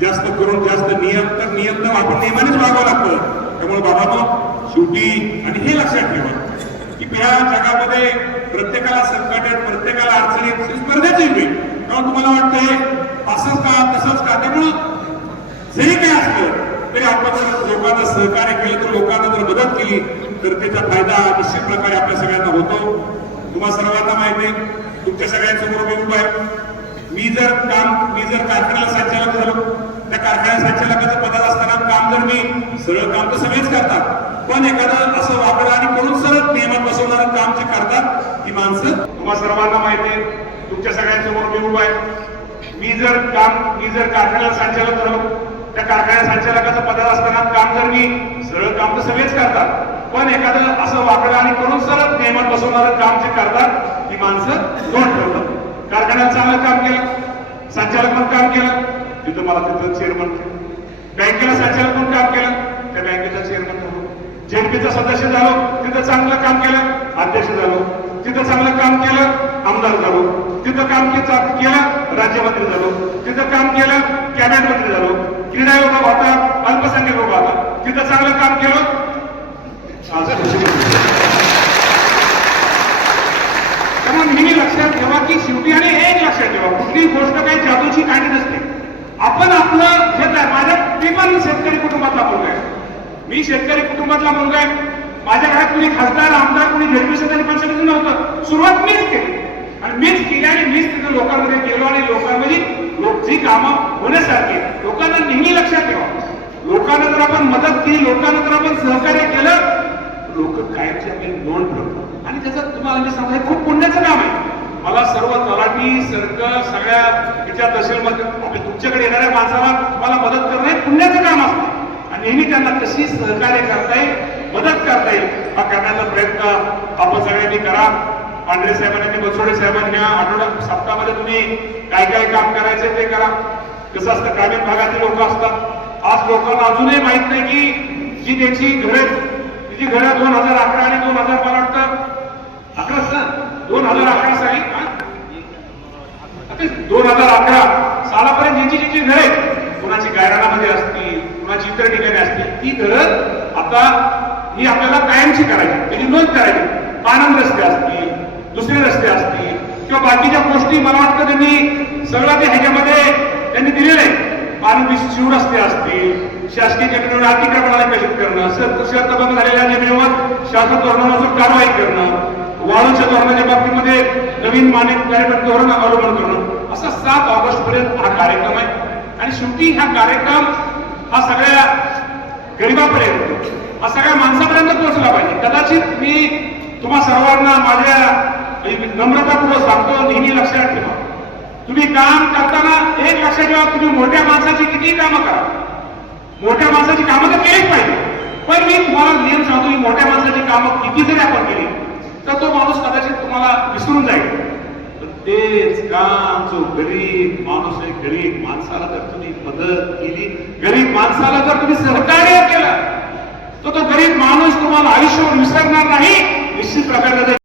जास्त करून जास्त नियम तर नियम तर आपण नियमानेच वागावं लागतं. त्यामुळे बाबा शेवटी आणि हे लक्षात ठेवा की त्या जगामध्ये प्रत्येकाला संकट प्रत्येकाला अडचणीत स्पर्धेच येईल तेव्हा तुम्हाला वाटतंय असंच का तसंच का? त्यामुळं जरी काय असलं तरी आपण जर लोकांना सहकार्य केलं तर लोकांना जर मदत केली तर त्याचा फायदा निश्चित प्रकारे आपल्या सगळ्यांना होतो. तुम्हाला सर्वांना माहिती आहे तुमच्या सगळ्यांसमोर मी उभा आहे. मी जर काम मी जर कारखान्याला झालो त्या कारखान्या संचालकाचं पदात असताना काम जर सरळ काम तर सगळेच करतात. पण एखादं असं वाकडं आणि करून सरळ नियमात बसवणारं काम जे करतात ती माणसं तुम्हाला सर्वांना माहिती आहे तुमच्या सगळ्यांसमोर मी उभा आहे. मी जर काम मी जर कारखान्याला संचालक झालो त्या कारखान्या संचालकाचं पदात असताना काम जर मी सरळ काम तर सगळेच करतात. पण एखादं असं वाकडं आणि करून सरळ नियमात बसवणारं काम जे करतात ती माणसं दोन ठेवतात. कारखान्यात चांगलं काम केलं संचालक पण काम केलं तिथं मला तिथं चेअरमन केलं. बँकेला संचालक पण काम केलं त्या बँकेचा चेअरमन झालो जेडपीचा सदस्य झालो तिथं चांगलं काम केलं अध्यक्ष झालो. तिथं चांगलं काम केलं आमदार झालो. तिथं काम केलं राज्यमंत्री झालो. तिथं काम केलं कॅबिनेट मंत्री झालो. क्रीडा विभाग होता अल्पसंख्याक विभाग होता. तिथं चांगलं काम केलं आज त्यामुळे नेहमी लक्षात ठेवा की शेवटी आणि एक लक्षात ठेवा कुठलीही गोष्ट काही जादूची काही नसते. आपण आपलं हे आहे. माझ्या मी पण शेतकरी कुटुंबातला मुलगा आहे. मी शेतकरी कुटुंबातला मुलगा आहे. माझ्या घरात कुणी खासदार आमदार कुणी झेडपी सदस्य नव्हतं. सुरुवात मीच केली. आणि मीच केली आणि मीच तिथं लोकांमध्ये गेलो आणि लोकांमध्ये लोक जी कामं होण्यासारखी लोकांना नेहमी लक्षात ठेवा. लोकांना जर आपण मदत केली लोकांना जर आपण सहकार्य केलं लोक कायमची आपली नोंद ठेवतात. आणि त्याचं तुम्हाला मी सांगतो खूप पुण्याचं काम आहे. मला सर्व तलाठी सर्कल सगळ्या याच्या तहसीलमध्ये तुमच्याकडे येणाऱ्या माणसाला तुम्हाला मदत करणं हे पुण्याचं काम असतं. नेहमी त्यांना कशी सहकार्य करता येईल मदत करता येईल. हा करण्याचा प्रयत्न आपण सगळ्यांनी करा. पांढरे साहेबांनी बनसोडे साहेबांनी या आठवड्यात सप्ताहामध्ये तुम्ही काय काय काम करायचं ते करा. कसं असतं ग्रामीण भागातील लोक असतात. आज लोकांना अजूनही माहीत नाही की जी त्याची घरे तिची घरं दोन हजार अकरा आणि दोन हजार मला वाटतं अकरा सर दोन हजार अकरा साली दोन हजार अकरा सालापर्यंत ज्यांची ज्यांची घरे कोणाची गायरानामध्ये इतर ठिकाणी असते. ती गरज आता ही आपल्याला कायमची करायची. म्हणजे त्याची नोंद करायची. पानंद रस्ते असतील दुसरे रस्ते असतील किंवा बाकीच्या गोष्टी मला वाटतं त्यांनी सगळं ते ह्याच्यामध्ये त्यांनी दिलेलं आहे. पानंदी शिवरस्ते असतील शासकीय जमिनीवर अतिक्रमणाला कशित करणं शर्त बंद झालेल्या जमिनीवर शासन धोरणानुसार कारवाई करणं वाळूच्या धोरणाच्या बाबतीमध्ये नवीन मान्य कार्यक्रम धोरण अवलंबन करणं असा सात ऑगस्ट पर्यंत हा कार्यक्रम आहे. आणि शेवटी हा कार्यक्रम हा सगळ्या गरिबापर्यंत हा सगळ्या माणसापर्यंत पोहोचला पाहिजे. कदाचित मी तुम्हा सर्वांना माझ्या म्हणजे नम्रतापूर्वक सांगतो नेहमी लक्षात ठेवा. तुम्ही काम करताना एक लक्षात ठेवा तुम्ही मोठ्या माणसाची किती कामं करा. मोठ्या माणसाची कामं तर केलीच पाहिजे. पण मी तुम्हाला नियम सांगतो की मोठ्या माणसाची कामं किती जरी आपण केली तर तो माणूस कदाचित तुम्हाला विसरून जाईल. तेच काम जो गरीब माणूस आहे गरीब माणसाला जर तुम्ही मदत केली गरीब माणसाला जर तुम्ही सहकार्य केलं तर तो गरीब माणूस तुम्हाला आयुष्यभर विसरणार नाही निश्चित प्रकारे